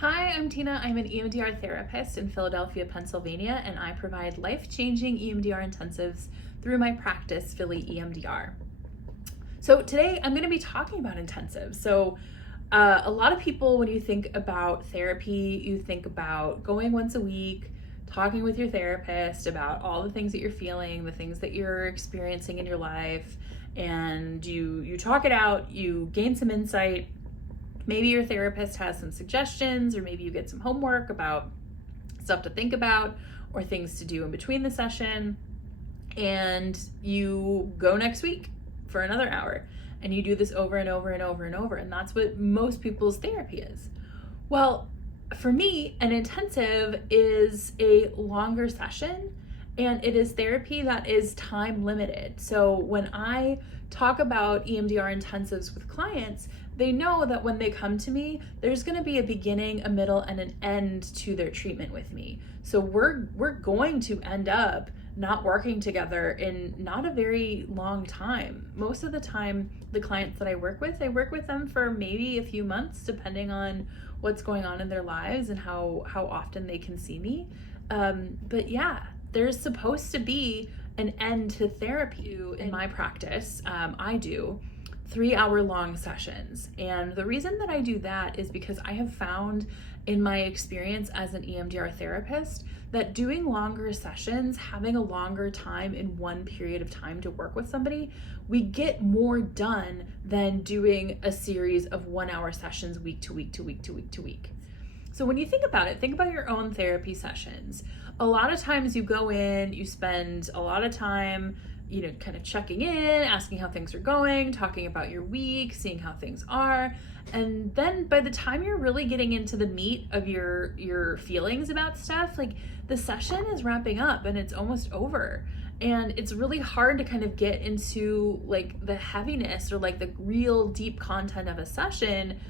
Hi, I'm Tina. I'm an EMDR therapist in Philadelphia, Pennsylvania, and I provide life-changing EMDR intensives through my practice, Philly EMDR. So today I'm going to be talking about intensives. A lot of people, when you think about therapy, you think about going once a week, talking with your therapist about all the things that you're feeling, the things that you're experiencing in your life, and you talk it out, you gain some insight. Maybe your therapist has some suggestions, or maybe you get some homework about stuff to think about or things to do in between the session, and you go next week for another hour and you do this over and over and over and over. And that's what most people's therapy is. Well, for me, an intensive is a longer session, and it is therapy that is time limited. So when I talk about EMDR intensives with clients, they know that when they come to me, there's going to be a beginning, a middle, and an end to their treatment with me. So we're going to end up not working together in not a very long time. Most of the time, the clients that I work with them for maybe a few months, depending on what's going on in their lives and how often they can see me. But yeah, there's supposed to be an end to therapy. In my practice, I do 3-hour-long sessions. And the reason that I do that is because I have found in my experience as an EMDR therapist that doing longer sessions, having a longer time in one period of time to work with somebody, we get more done than doing a series of 1-hour sessions week to week to week to week to week. So when you think about it, think about your own therapy sessions. A lot of times you go in, you spend a lot of time, kind of checking in, asking how things are going, talking about your week, seeing how things are. And then by the time you're really getting into the meat of your feelings about stuff, like the session is wrapping up and it's almost over. And it's really hard to kind of get into like the heaviness or like the real deep content of a session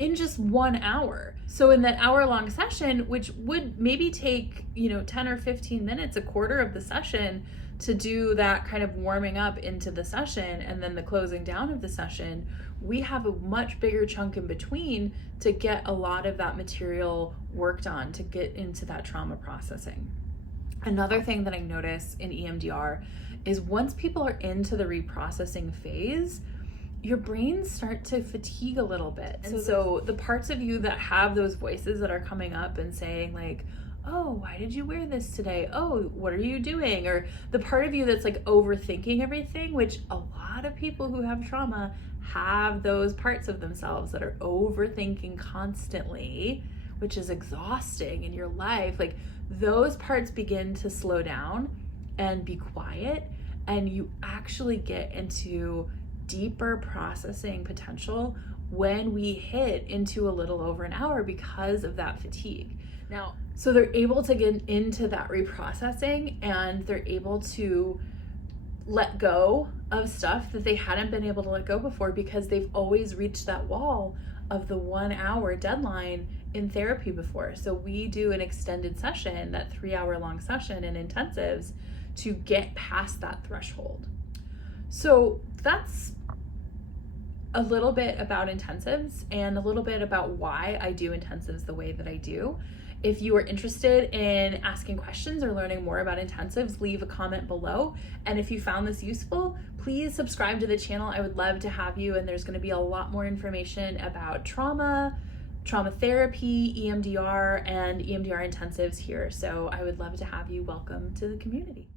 in just 1 hour. So in that hour-long session, which would maybe take, 10 or 15 minutes, a quarter of the session, to do that kind of warming up into the session and then the closing down of the session, we have a much bigger chunk in between to get a lot of that material worked on, to get into that trauma processing. Another thing that I notice in EMDR is once people are into the reprocessing phase, your brains start to fatigue a little bit. And so the parts of you that have those voices that are coming up and saying like, oh, why did you wear this today? Oh, what are you doing? Or the part of you that's like overthinking everything, which a lot of people who have trauma have those parts of themselves that are overthinking constantly, which is exhausting in your life. Like those parts begin to slow down and be quiet, and you actually get into deeper processing potential when we hit into a little over an hour because of that fatigue. Now, so they're able to get into that reprocessing, and they're able to let go of stuff that they hadn't been able to let go before because they've always reached that wall of the 1 hour deadline in therapy before. So we do an extended session, that 3-hour-long session in intensives, to get past that threshold. So that's a little bit about intensives and a little bit about why I do intensives the way that I do. If you are interested in asking questions or learning more about intensives, leave a comment below. And if you found this useful, please subscribe to the channel. I would love to have you. And there's going to be a lot more information about trauma therapy, EMDR, and EMDR intensives here. So I would love to have you. Welcome to the community.